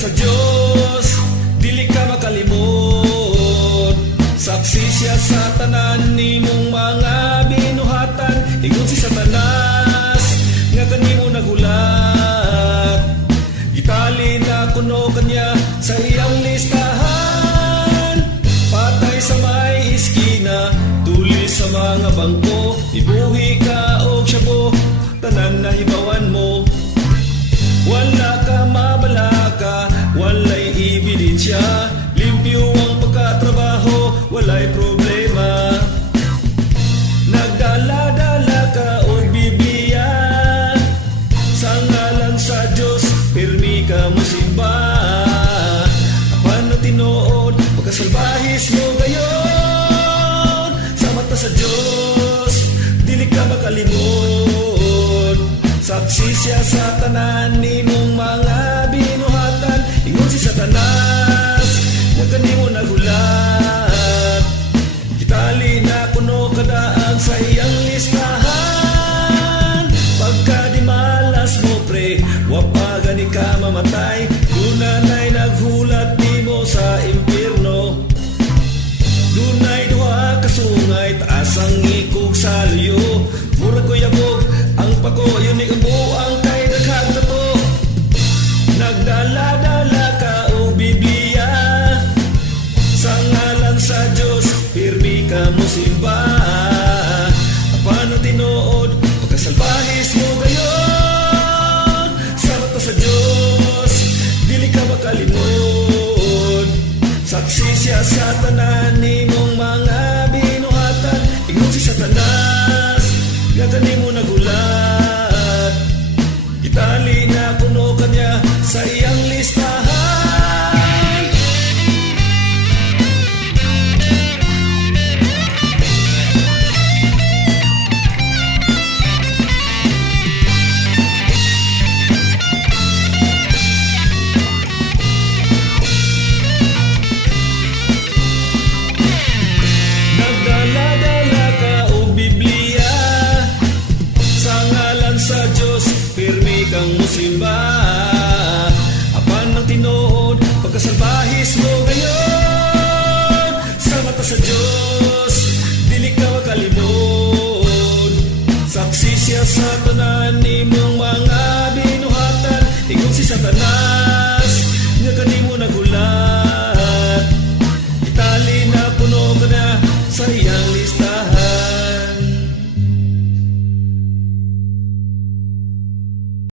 sa Dios, dili ka makalimot. Saksi siya sa tanan nimong mga binuhatan. Ingon si Satanas nga kanimo nagulat. Gitali na kuno kanya sa iyang listahan. Patay sa may iskina, tulis sa mga bangko. Ibuhi ka o syabo, tanan na hibawan mo. Wala ka mabalaka, walay ebidensya. Limpyo ang pagkatrabaho, walay problema. Nagdala-dala ka o Biblia, sa ngalan sa Diyos, pirmi ka mo simba. Apan na tinuod, pagkasalbahis mo gayon. Sa mata sa Diyos, dili ka makalimot. Saksi siya sa tanan nimong mga binuhatan. Ingon si Satanas nga kanimo nagulat. Gitali na kuno kadaang sa iyang listahan. Pagka di malas mo pre, wapa gani ka mamatay. Dunay naghulat nimo sa impierno. Dunay duha kasungay, taas ang ikog sa luyo. Murag ko yabog ang pako, yun ni ang kay daghang tato. Nagdala-dala ka o Biblia, sa ngalan sa Diyos, pirmi ka mo simba. Apan ang tinuod, pagkasalbahis mo gayon. Sa mata sa Diyos, dili ka makalimot. Saksi siya sa tanan nimong mga binuhatan. Ingon si Satanas nga kanimo nagulat. Itali na kuno kanya sa iyang listahan. Nagdala-dala ka o Biblia, sa ngalan sa Diyos, pirmi kang musimba. Apan ng tinuod, pagkasalbahis mo gayon. Sa mata sa Diyos, dili ka makalimot. Saksi siya sa tanan nimong